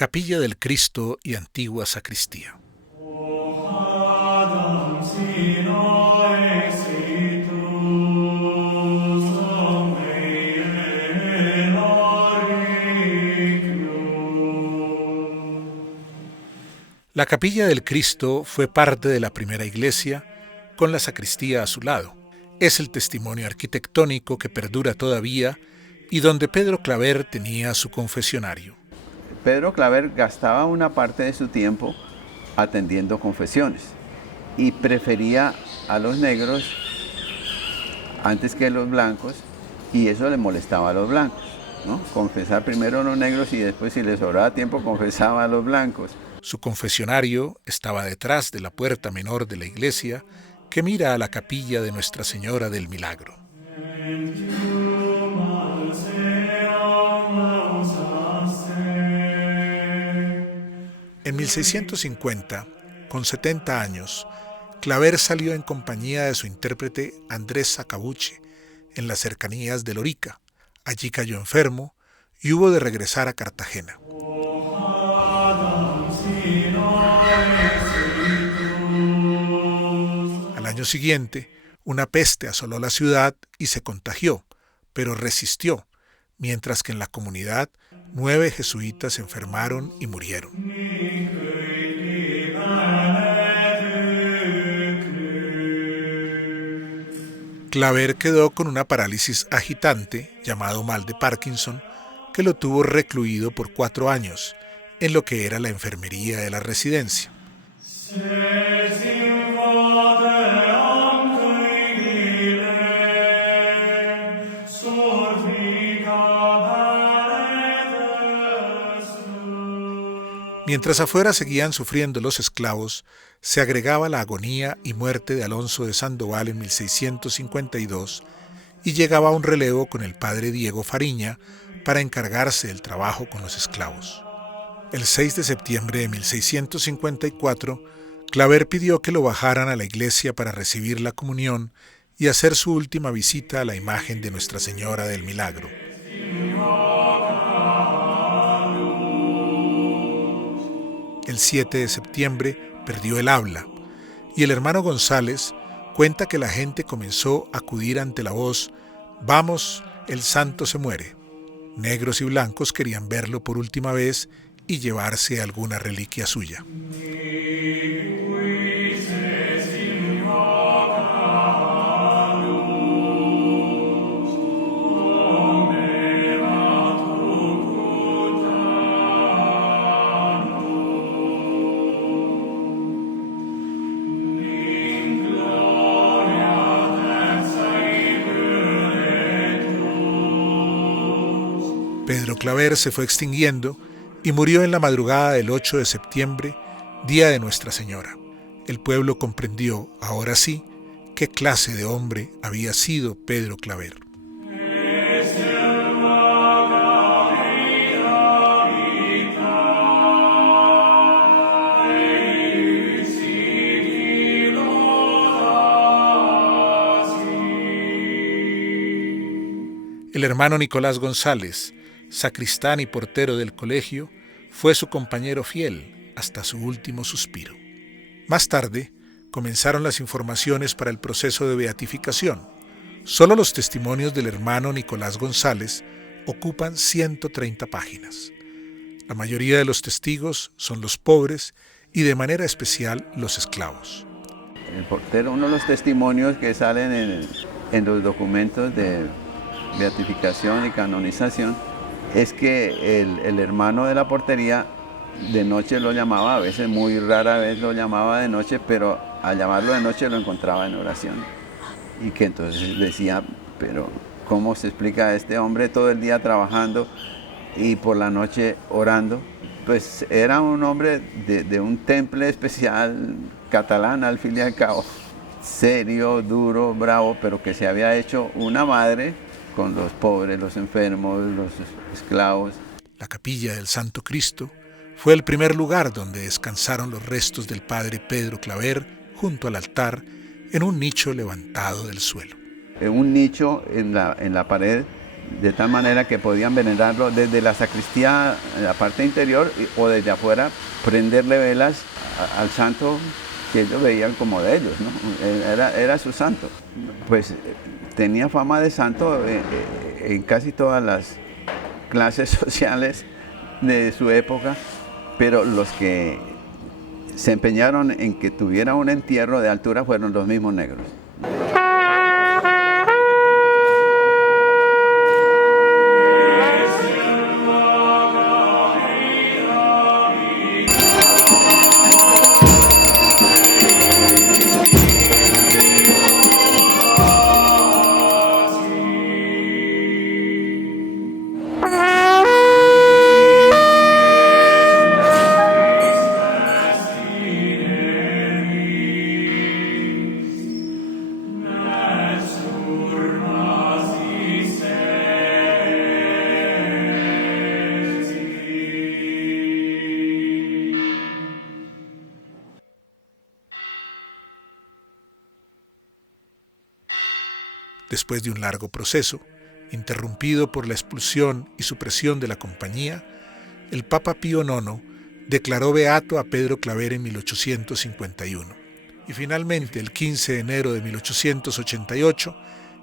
Capilla del Cristo y antigua sacristía. La Capilla del Cristo fue parte de la primera iglesia, con la sacristía a su lado. Es el testimonio arquitectónico que perdura todavía y donde Pedro Claver tenía su confesionario. Pedro Claver gastaba una parte de su tiempo atendiendo confesiones y prefería a los negros antes que a los blancos, y eso le molestaba a los blancos, ¿no? Confesar primero a los negros y después, si les sobraba tiempo, confesaba a los blancos. Su confesionario estaba detrás de la puerta menor de la iglesia que mira a la capilla de Nuestra Señora del Milagro. En 1650, con 70 años, Claver salió en compañía de su intérprete Andrés Sakabuchi en las cercanías de Lorica. Allí cayó enfermo y hubo de regresar a Cartagena. Al año siguiente, una peste asoló la ciudad y se contagió, pero resistió, mientras que en la comunidad 9 jesuitas se enfermaron y murieron. Claver quedó con una parálisis agitante, llamado mal de Parkinson, que lo tuvo recluido por 4 años, en lo que era la enfermería de la residencia. Mientras afuera seguían sufriendo los esclavos, se agregaba la agonía y muerte de Alonso de Sandoval en 1652 y llegaba un relevo con el padre Diego Fariña para encargarse del trabajo con los esclavos. El 6 de septiembre de 1654, Claver pidió que lo bajaran a la iglesia para recibir la comunión y hacer su última visita a la imagen de Nuestra Señora del Milagro. El 7 de septiembre perdió el habla y el hermano González cuenta que la gente comenzó a acudir ante la voz «Vamos, el santo se muere». Negros y blancos querían verlo por última vez y llevarse alguna reliquia suya. Pedro Claver se fue extinguiendo y murió en la madrugada del 8 de septiembre, día de Nuestra Señora. El pueblo comprendió, ahora sí, qué clase de hombre había sido Pedro Claver. El hermano Nicolás González, sacristán y portero del colegio, fue su compañero fiel hasta su último suspiro. Más tarde, comenzaron las informaciones para el proceso de beatificación. Solo los testimonios del hermano Nicolás González ocupan 130 páginas. La mayoría de los testigos son los pobres y de manera especial los esclavos. El portero, uno de los testimonios que salen en los documentos de beatificación y canonización, es que el hermano de la portería de noche lo llamaba, a veces muy rara vez lo llamaba de noche, pero al llamarlo de noche lo encontraba en oración. Y que entonces decía, pero ¿cómo se explica a este hombre todo el día trabajando y por la noche orando? Pues era un hombre de un temple especial catalán, al fin y al cabo, serio, duro, bravo, pero que se había hecho una madre con los pobres, los enfermos, los esclavos. La capilla del Santo Cristo fue el primer lugar donde descansaron los restos del padre Pedro Claver junto al altar en un nicho levantado del suelo. Un nicho en la pared de tal manera que podían venerarlo desde la sacristía, la parte interior, o desde afuera, prenderle velas al santo que ellos veían como de ellos, ¿no? Era su santo. Pues tenía fama de santo en casi todas las clases sociales de su época, pero los que se empeñaron en que tuviera un entierro de altura fueron los mismos negros. Después de un largo proceso, interrumpido por la expulsión y supresión de la compañía, el Papa Pío IX declaró beato a Pedro Claver en 1851. Y finalmente, el 15 de enero de 1888,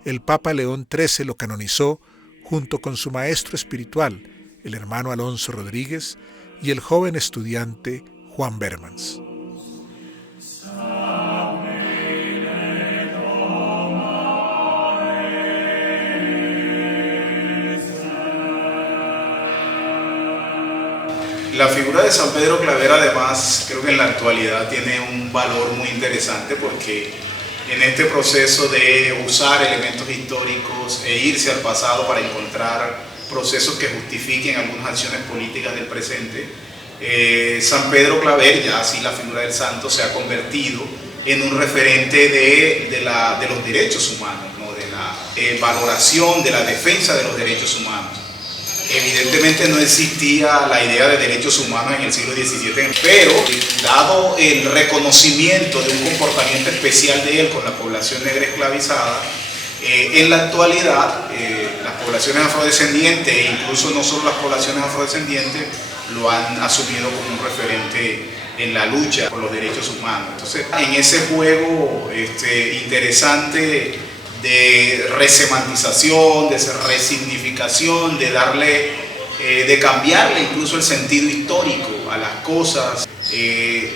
el Papa León XIII lo canonizó junto con su maestro espiritual, el hermano Alonso Rodríguez, y el joven estudiante Juan Bermans. La figura de San Pedro Claver, además, creo que en la actualidad tiene un valor muy interesante porque en este proceso de usar elementos históricos e irse al pasado para encontrar procesos que justifiquen algunas acciones políticas del presente, San Pedro Claver, ya así la figura del santo, se ha convertido en un referente de los derechos humanos, ¿no? De la valoración, de la defensa de los derechos humanos. Evidentemente no existía la idea de derechos humanos en el siglo XVII, pero dado el reconocimiento de un comportamiento especial de él con la población negra esclavizada, en la actualidad las poblaciones afrodescendientes, e incluso no solo las poblaciones afrodescendientes, lo han asumido como un referente en la lucha por los derechos humanos. Entonces, en ese juego interesante de resemantización, de resignificación, de darle, de cambiarle incluso el sentido histórico a las cosas,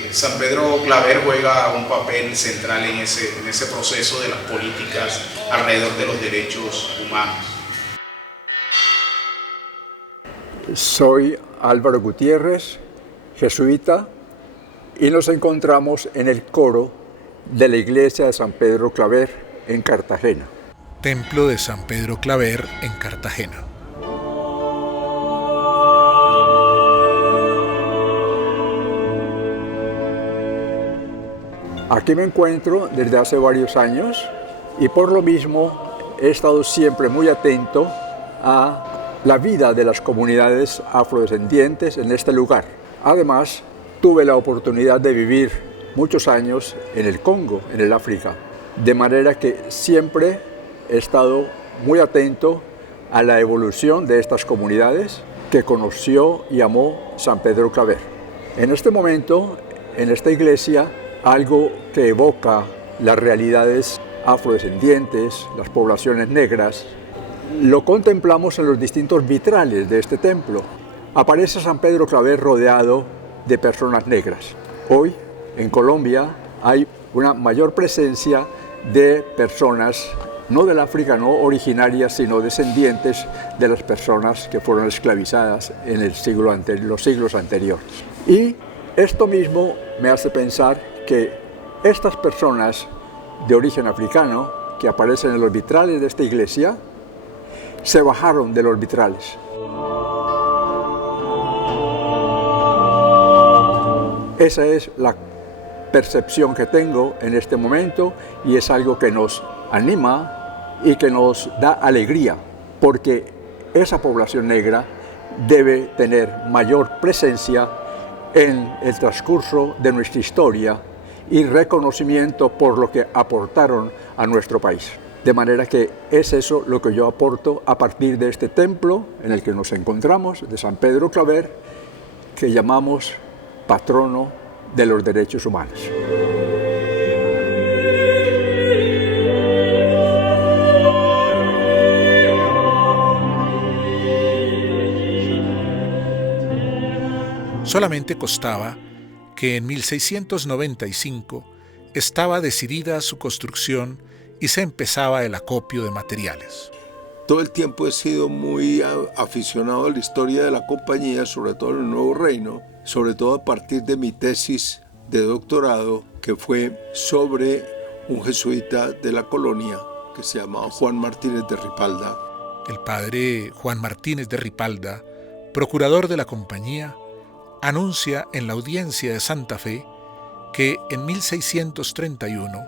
San Pedro Claver juega un papel central en ese proceso de las políticas alrededor de los derechos humanos. Soy Álvaro Gutiérrez, jesuita, y nos encontramos en el coro de la iglesia de San Pedro Claver en Cartagena. Templo de San Pedro Claver en Cartagena. Aquí me encuentro desde hace varios años y por lo mismo he estado siempre muy atento a la vida de las comunidades afrodescendientes en este lugar. Además, tuve la oportunidad de vivir muchos años en el Congo, en el África, de manera que siempre he estado muy atento a la evolución de estas comunidades que conoció y amó San Pedro Claver. En este momento, en esta iglesia, algo que evoca las realidades afrodescendientes, las poblaciones negras, lo contemplamos en los distintos vitrales de este templo. Aparece San Pedro Claver rodeado de personas negras. Hoy, en Colombia, hay una mayor presencia de personas, no del África, no originarias, sino descendientes de las personas que fueron esclavizadas en los siglos anteriores. Y esto mismo me hace pensar que estas personas de origen africano que aparecen en los vitrales de esta iglesia se bajaron de los vitrales. Esa es la percepción que tengo en este momento y es algo que nos anima y que nos da alegría, porque esa población negra debe tener mayor presencia en el transcurso de nuestra historia y reconocimiento por lo que aportaron a nuestro país. De manera que es eso lo que yo aporto a partir de este templo en el que nos encontramos, de San Pedro Claver, que llamamos patrono de los derechos humanos. Solamente constaba que en 1695 estaba decidida su construcción y se empezaba el acopio de materiales. Todo el tiempo he sido muy aficionado a la historia de la compañía, sobre todo en el Nuevo Reino, sobre todo a partir de mi tesis de doctorado, que fue sobre un jesuita de la colonia que se llamaba Juan Martínez de Ripalda. El padre Juan Martínez de Ripalda, procurador de la compañía, anuncia en la audiencia de Santa Fe que en 1631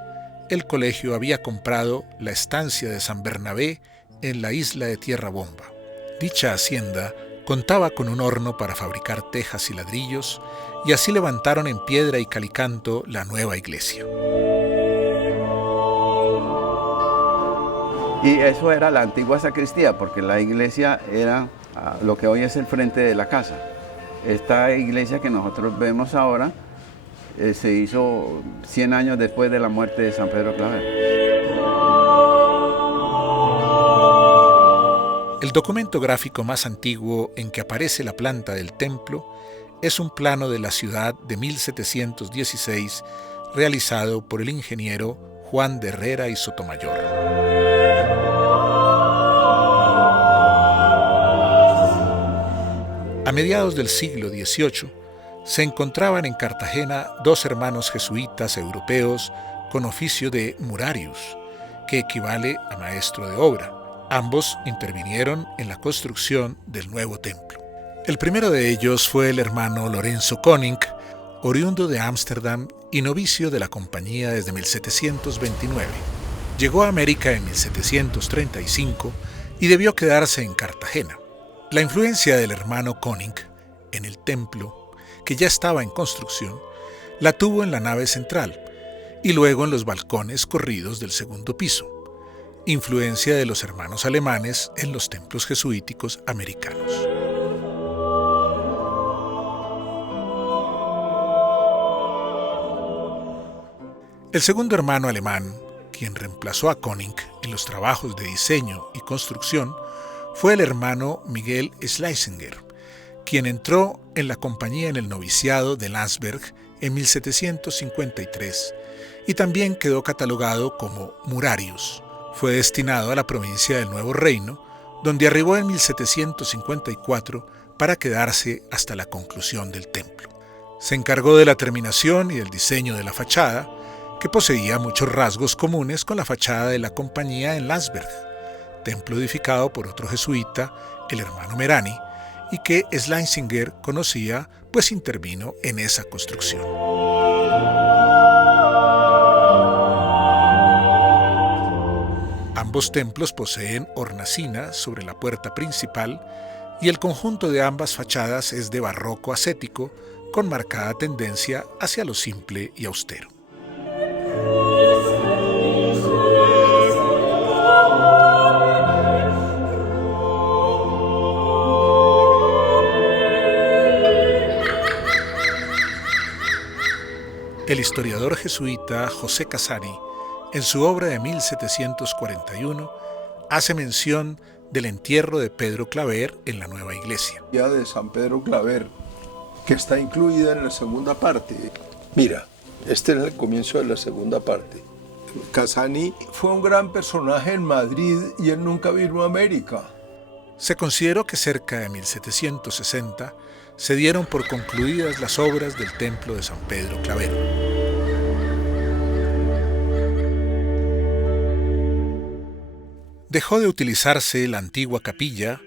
el colegio había comprado la estancia de San Bernabé en la isla de Tierra Bomba. Dicha hacienda contaba con un horno para fabricar tejas y ladrillos, y así levantaron en piedra y calicanto la nueva iglesia. Y eso era la antigua sacristía, porque la iglesia era lo que hoy es el frente de la casa. Esta iglesia que nosotros vemos ahora se hizo 100 años después de la muerte de San Pedro Claver. El documento gráfico más antiguo en que aparece la planta del templo es un plano de la ciudad de 1716 realizado por el ingeniero Juan de Herrera y Sotomayor. A mediados del siglo XVIII se encontraban en Cartagena dos hermanos jesuitas europeos con oficio de murarius, que equivale a maestro de obra. Ambos intervinieron en la construcción del nuevo templo. El primero de ellos fue el hermano Lorenzo Koninck, oriundo de Ámsterdam y novicio de la compañía desde 1729. Llegó a América en 1735 y debió quedarse en Cartagena. La influencia del hermano Koninck en el templo, que ya estaba en construcción, la tuvo en la nave central y luego en los balcones corridos del segundo piso, influencia de los hermanos alemanes en los templos jesuíticos americanos. El segundo hermano alemán, quien reemplazó a Koninck en los trabajos de diseño y construcción, fue el hermano Miguel Schleisinger, quien entró en la compañía en el noviciado de Landsberg en 1753 y también quedó catalogado como murarius. Fue destinado a la provincia del Nuevo Reino, donde arribó en 1754 para quedarse hasta la conclusión del templo. Se encargó de la terminación y del diseño de la fachada, que poseía muchos rasgos comunes con la fachada de la compañía en Landsberg, templo edificado por otro jesuita, el hermano Merani, y que Schleisinger conocía, pues intervino en esa construcción. Ambos templos poseen hornacina sobre la puerta principal y el conjunto de ambas fachadas es de barroco ascético, con marcada tendencia hacia lo simple y austero. El historiador jesuita José Casari, en su obra de 1741, hace mención del entierro de Pedro Claver en la nueva iglesia. Ya de San Pedro Claver, que está incluida en la segunda parte. Mira, este es el comienzo de la segunda parte. Casani fue un gran personaje en Madrid y él nunca vino a América. Se consideró que cerca de 1760 se dieron por concluidas las obras del templo de San Pedro Claver. Dejó de utilizarse la antigua capilla,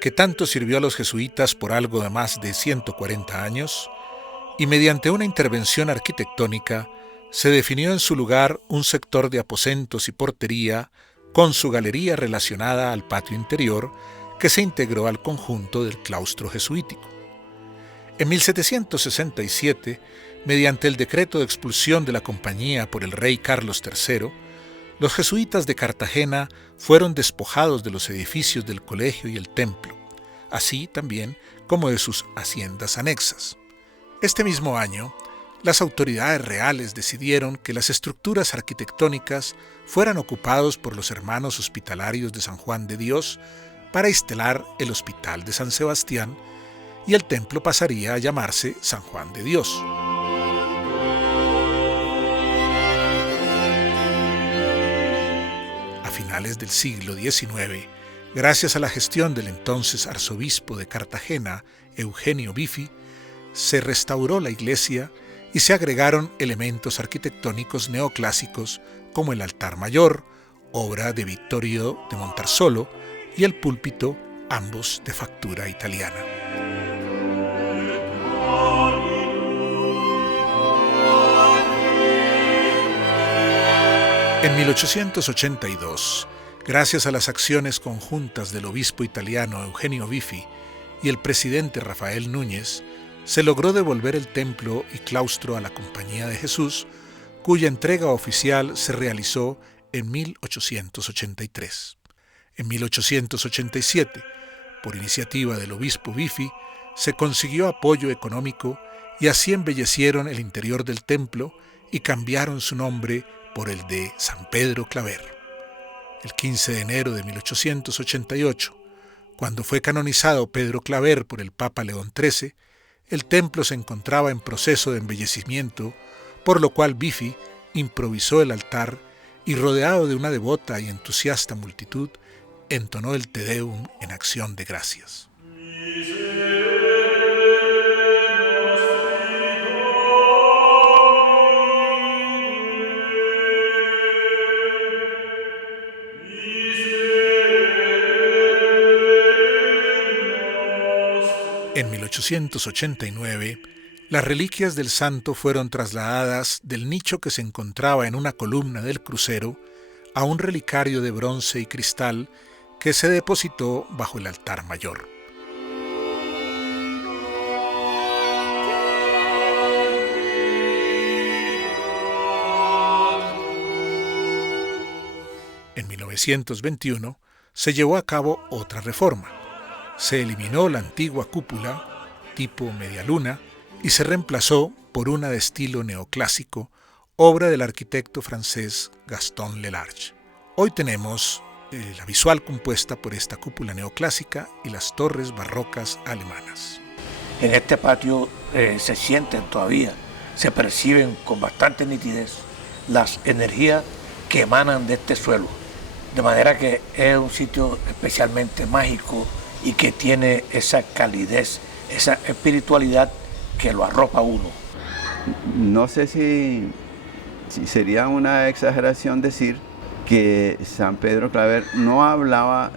que tanto sirvió a los jesuitas por algo de más de 140 años, y mediante una intervención arquitectónica se definió en su lugar un sector de aposentos y portería con su galería relacionada al patio interior, que se integró al conjunto del claustro jesuítico. En 1767, mediante el decreto de expulsión de la compañía por el rey Carlos III, los jesuitas de Cartagena fueron despojados de los edificios del colegio y el templo, así también como de sus haciendas anexas. Este mismo año, las autoridades reales decidieron que las estructuras arquitectónicas fueran ocupados por los hermanos hospitalarios de San Juan de Dios para instalar el Hospital de San Sebastián, y el templo pasaría a llamarse San Juan de Dios. A finales del siglo XIX, gracias a la gestión del entonces arzobispo de Cartagena, Eugenio Bifi, se restauró la iglesia y se agregaron elementos arquitectónicos neoclásicos como el altar mayor, obra de Vittorio de Montarsolo, y el púlpito, ambos de factura italiana. En 1882, gracias a las acciones conjuntas del obispo italiano Eugenio Bifi y el presidente Rafael Núñez, se logró devolver el templo y claustro a la Compañía de Jesús, cuya entrega oficial se realizó en 1883. En 1887, por iniciativa del obispo Bifi, se consiguió apoyo económico y así embellecieron el interior del templo y cambiaron su nombre por el de San Pedro Claver. El 15 de enero de 1888, cuando fue canonizado Pedro Claver por el Papa León XIII, el templo se encontraba en proceso de embellecimiento, por lo cual Bifi improvisó el altar y, rodeado de una devota y entusiasta multitud, entonó el Te Deum en acción de gracias. En 1889, las reliquias del santo fueron trasladadas del nicho que se encontraba en una columna del crucero a un relicario de bronce y cristal que se depositó bajo el altar mayor. En 1921 se llevó a cabo otra reforma. Se eliminó la antigua cúpula, tipo medialuna, y se reemplazó por una de estilo neoclásico, obra del arquitecto francés Gaston Lelarge. Hoy tenemos la visual compuesta por esta cúpula neoclásica y las torres barrocas alemanas. En este patio se sienten todavía, se perciben con bastante nitidez las energías que emanan de este suelo, de manera que es un sitio especialmente mágico y que tiene esa calidez, esa espiritualidad que lo arropa a uno. No sé si sería una exageración decir que San Pedro Claver no hablaba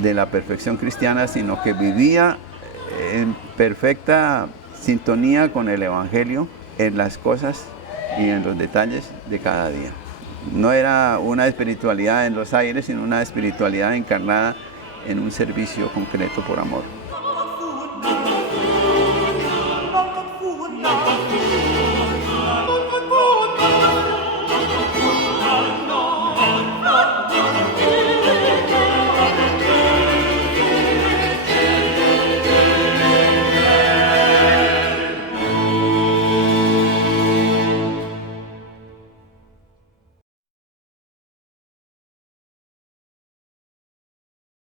de la perfección cristiana, sino que vivía en perfecta sintonía con el Evangelio en las cosas y en los detalles de cada día. No era una espiritualidad en los aires, sino una espiritualidad encarnada en un servicio concreto por amor.